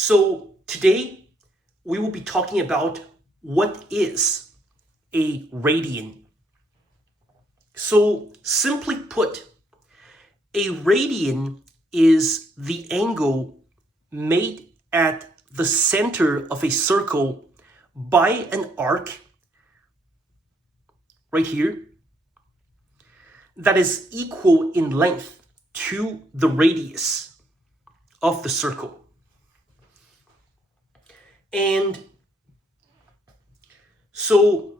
So today we will be talking about what is a radian. So simply put, a radian is the angle made at the center of a circle by an arc right here that is equal in length to the radius of the circle. And so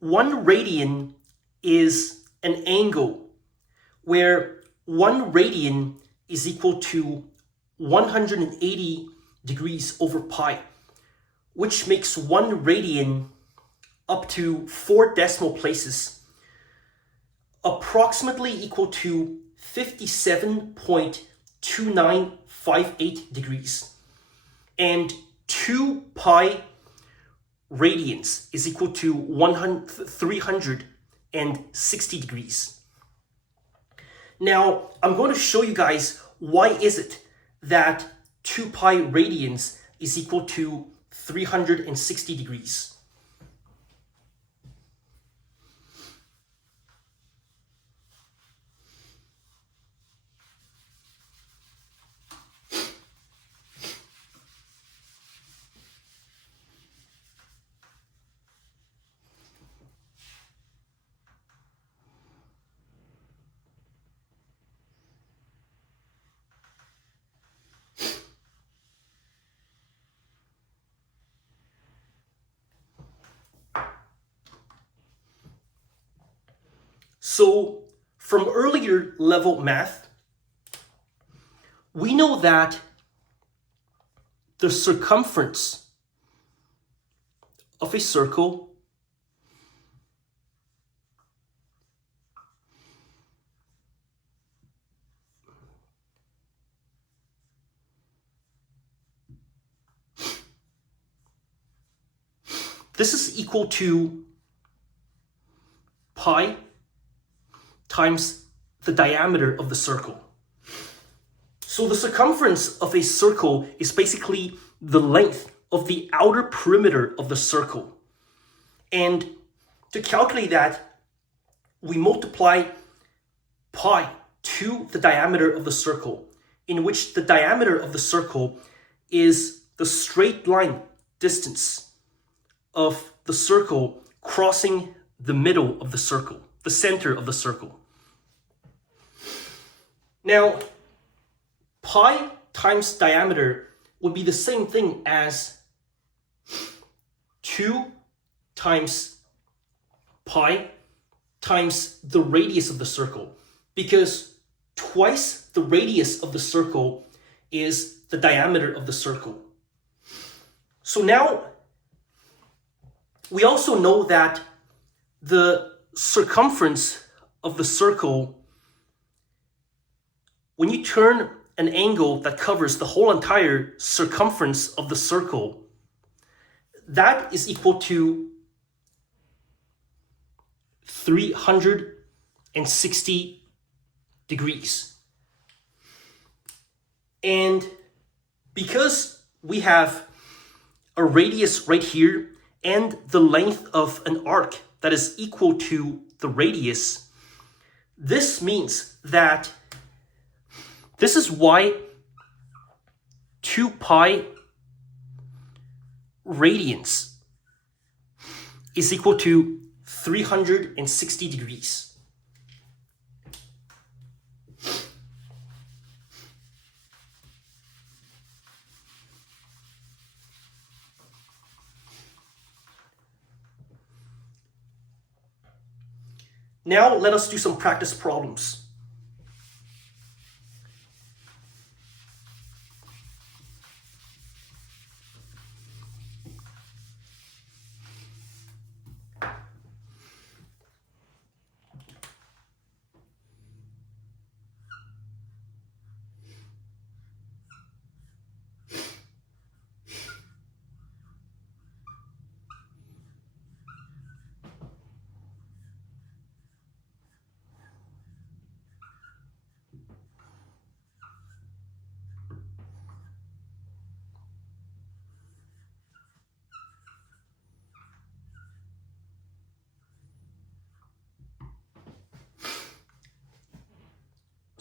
1 radian is an angle where 1 radian is equal to 180 degrees over pi, which makes 1 radian up to 4 decimal places, approximately equal to 57.2958 degrees. And 2 pi radians is equal to 360 degrees. Now, I'm going to show you guys why is it that 2 pi radians is equal to 360 degrees. So from earlier level math, we know that the circumference of a circle this is equal to pi times the diameter of the circle. So the circumference of a circle is basically the length of the outer perimeter of the circle. And to calculate that, we multiply pi to the diameter of the circle, in which the diameter of the circle is the straight line distance of the circle crossing the middle of the circle, the center of the circle. Now, pi times diameter would be the same thing as 2 times pi times the radius of the circle, because twice the radius of the circle is the diameter of the circle. So now, we also know that the circumference of the circle, when you turn an angle that covers the whole entire circumference of the circle, that is equal to 360 degrees. And because we have a radius right here and the length of an arc that is equal to the radius, this means that this is why 2 pi radians is equal to 360 degrees. Now let us do some practice problems.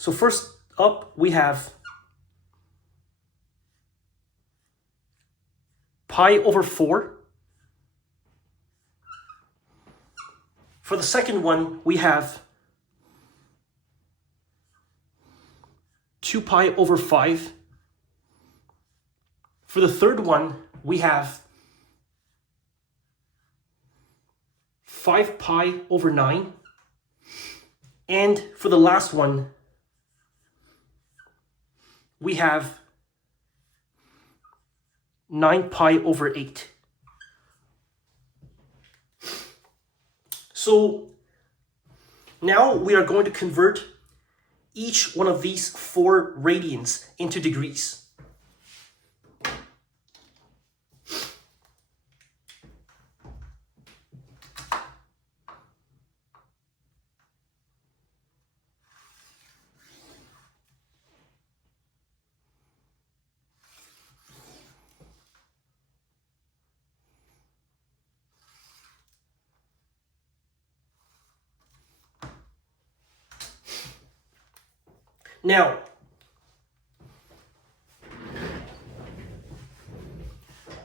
So first up, we have pi over 4. For the second one, we have 2 pi over 5. For the third one, we have 5 pi over 9. And for the last one, we have 9 pi over 8. So now we are going to convert each one of these 4 radians into degrees. Now,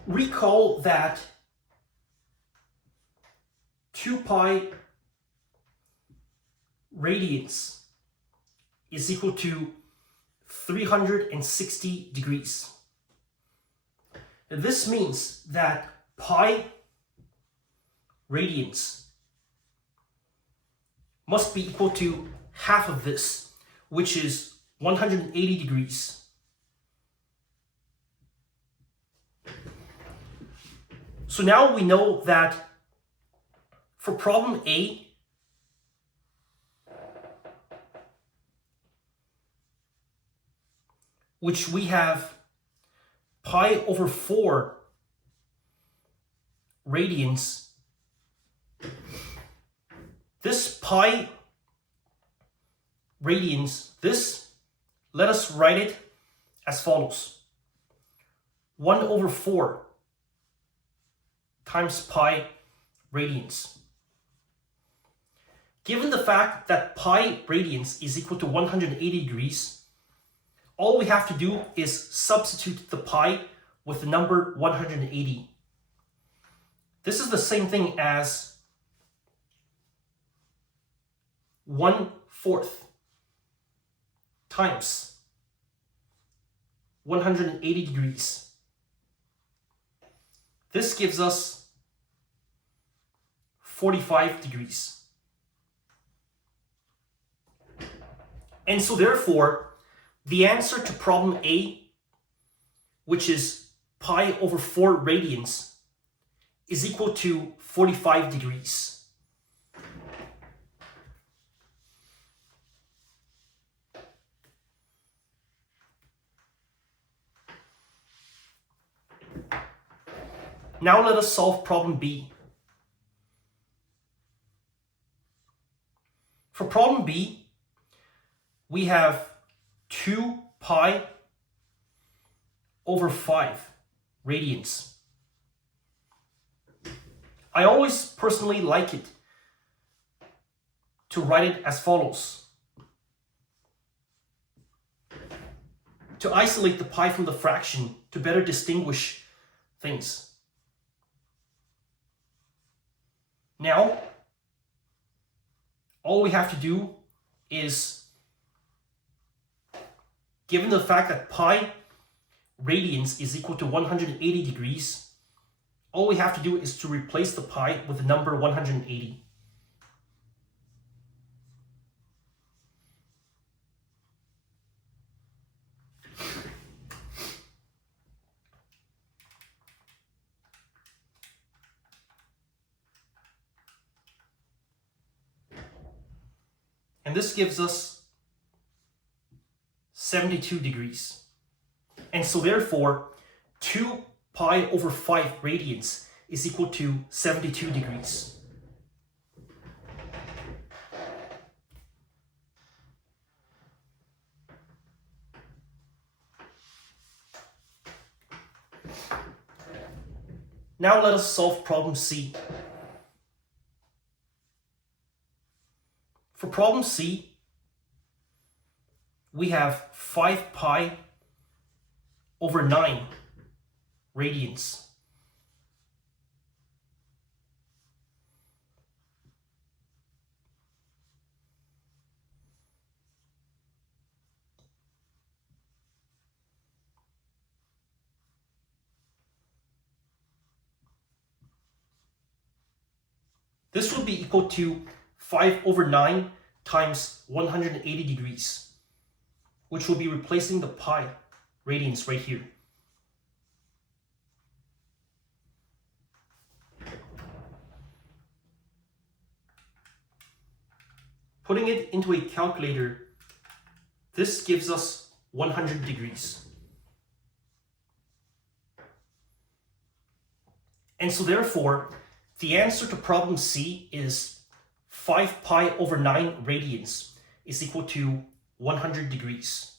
recall that 2 pi radians is equal to 360 degrees. And this means that pi radians must be equal to half of this, which is 180 degrees. So now we know that for problem A, which we have pi over 4 radians, this pi radians, let us write it as follows. 1 over 4 times pi radians. Given the fact that pi radians is equal to 180 degrees, all we have to do is substitute the pi with the number 180. This is the same thing as 1/4 times 180 degrees. This gives us 45 degrees. And so therefore, the answer to problem A, which is pi over 4 radians, is equal to 45 degrees. Now let us solve problem B. For problem B, we have 2 pi over 5 radians. I always personally like it to write it as follows. To isolate the pi from the fraction to better distinguish things. Now, all we have to do is, given the fact that pi radians is equal to 180 degrees, all we have to do is to replace the pi with the number 180. And this gives us 72 degrees. And so therefore, 2 pi over 5 radians is equal to 72 degrees. Now let us solve problem C. For problem C, we have 5 pi over 9 radians. This will be equal to 5 over 9 times 180 degrees, which will be replacing the pi radians right here. Putting it into a calculator, this gives us 100 degrees. And so therefore, the answer to problem C is 5 pi over 9 radians is equal to 100 degrees.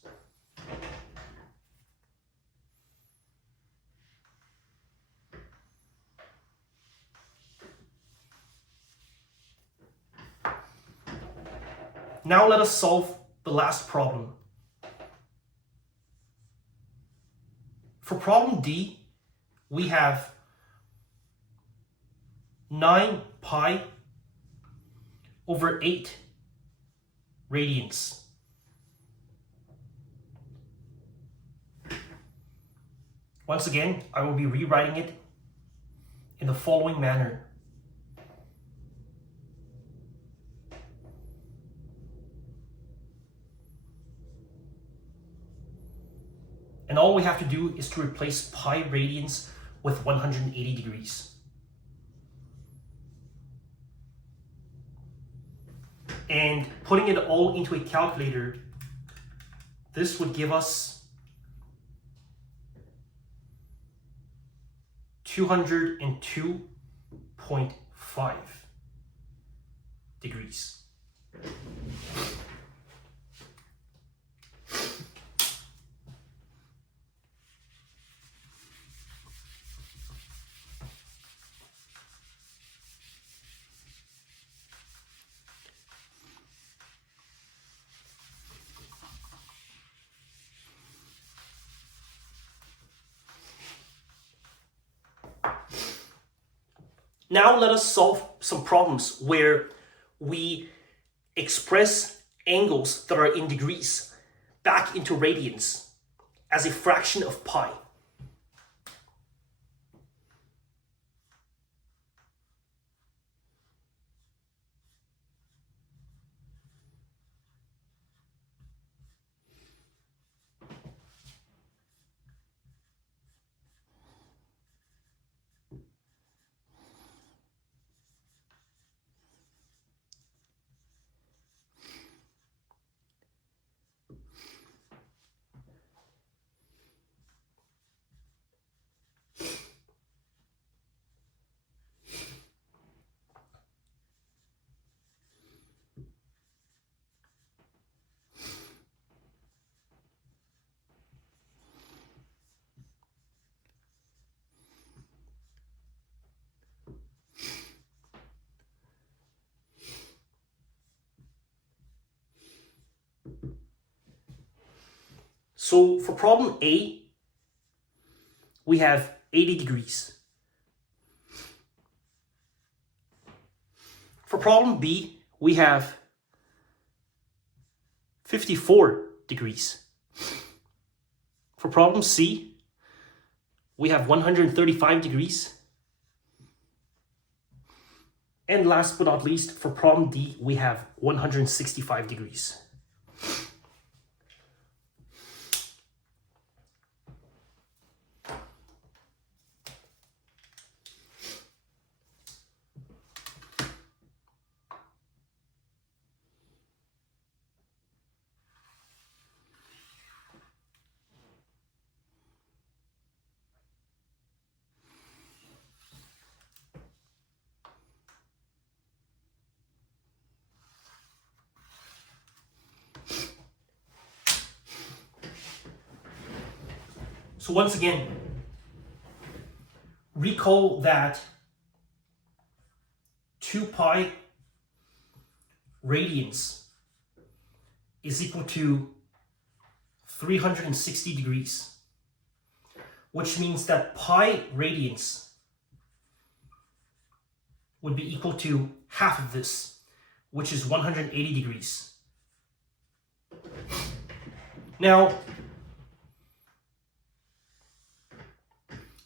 Now let us solve the last problem. For problem D, we have 9 pi over 8 radians. Once again, I will be rewriting it in the following manner. And all we have to do is to replace pi radians with 180 degrees. And putting it all into a calculator, this would give us 202.5 degrees. Now let us solve some problems where we express angles that are in degrees back into radians as a fraction of pi. So for problem A, we have 80 degrees. For problem B, we have 54 degrees. For problem C, we have 135 degrees. And last but not least, for problem D, we have 165 degrees. So once again, recall that 2 pi radians is equal to 360 degrees, which means that pi radians would be equal to half of this, which is 180 degrees. Now,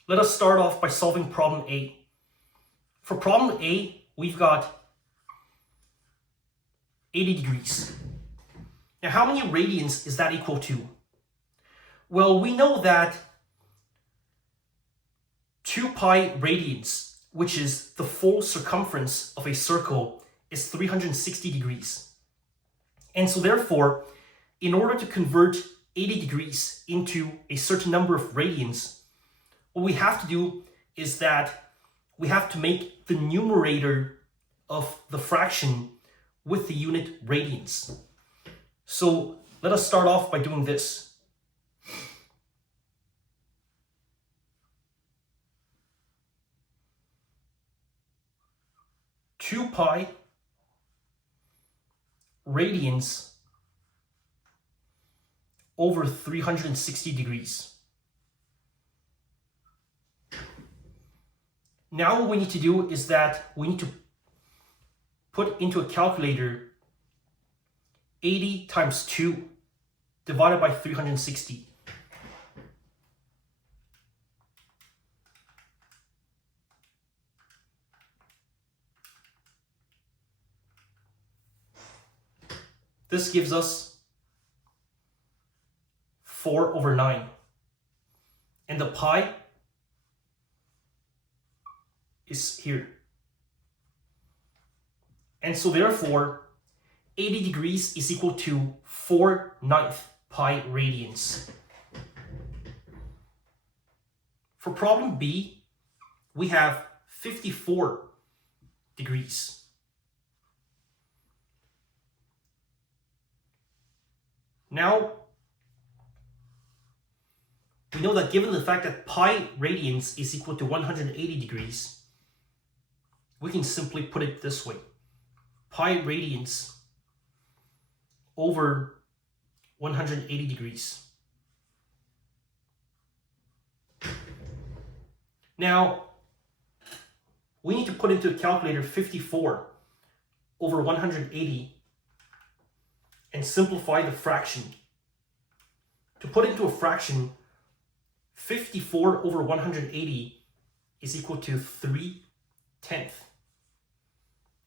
let us start off by solving problem A. For problem A, we've got 80 degrees. Now, how many radians is that equal to? Well, we know that 2 pi radians, which is the full circumference of a circle, is 360 degrees. And so therefore, in order to convert 80 degrees into a certain number of radians, what we have to do is that we have to make the numerator of the fraction with the unit radians. So let us start off by doing this. Two pi radians over 360 degrees. Now what we need to do is that we need to put into a calculator 80 times 2 divided by 360. This gives us 4 over 9. And the pi is here. And so therefore, 80 degrees is equal to 4/9 pi radians. For problem B, we have 54 degrees. Now, we know that given the fact that pi radians is equal to 180 degrees, we can simply put it this way. Pi radians over 180 degrees. Now, we need to put into a calculator 54 over 180 and simplify the fraction. To put into a fraction, 54 over 180 is equal to 3/10.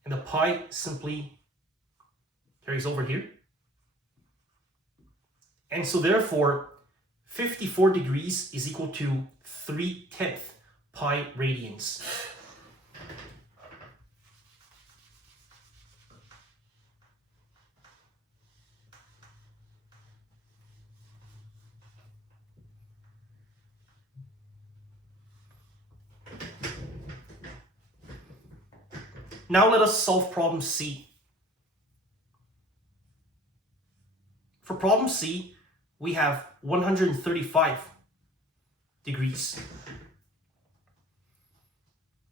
And the pi simply carries over here. And so therefore, 54 degrees is equal to 3/10 pi radians. Now let us solve problem C. For problem C, we have 135 degrees.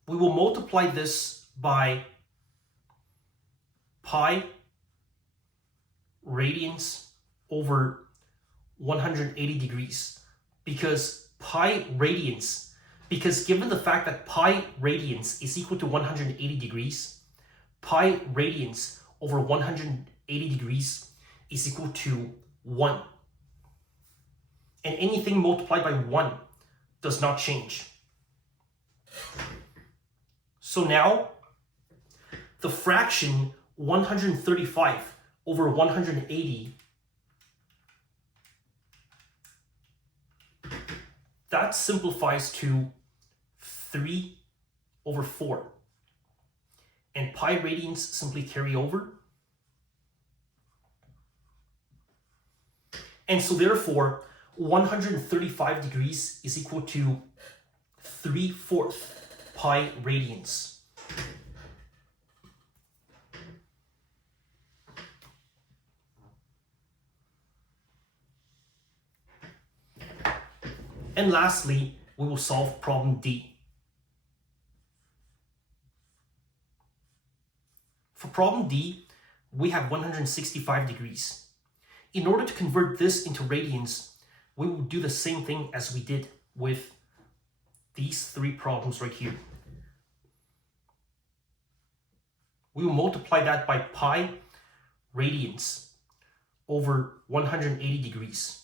We will multiply this by pi radians over 180 degrees because given the fact that pi radians is equal to 180 degrees, pi radians over 180 degrees is equal to 1. And anything multiplied by 1 does not change. So now, the fraction 135 over 180, that simplifies to 3 over 4. And pi radians simply carry over. And so therefore, 135 degrees is equal to 3/4 pi radians. And lastly, we will solve problem D. For problem D, we have 165 degrees. In order to convert this into radians, we will do the same thing as we did with these three problems right here. We will multiply that by pi radians over 180 degrees.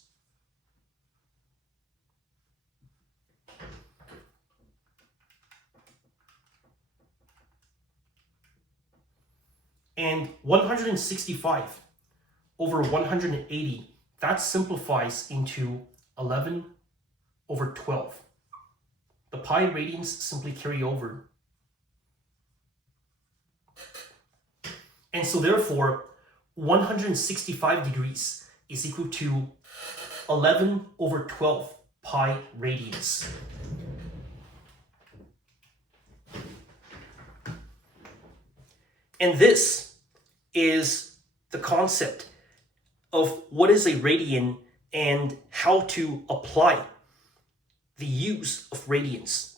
And 165 over 180, that simplifies into 11 over 12. The pi radians simply carry over. And so therefore, 165 degrees is equal to 11 over 12 pi radians. And this is the concept of what is a radian and how to apply the use of radians.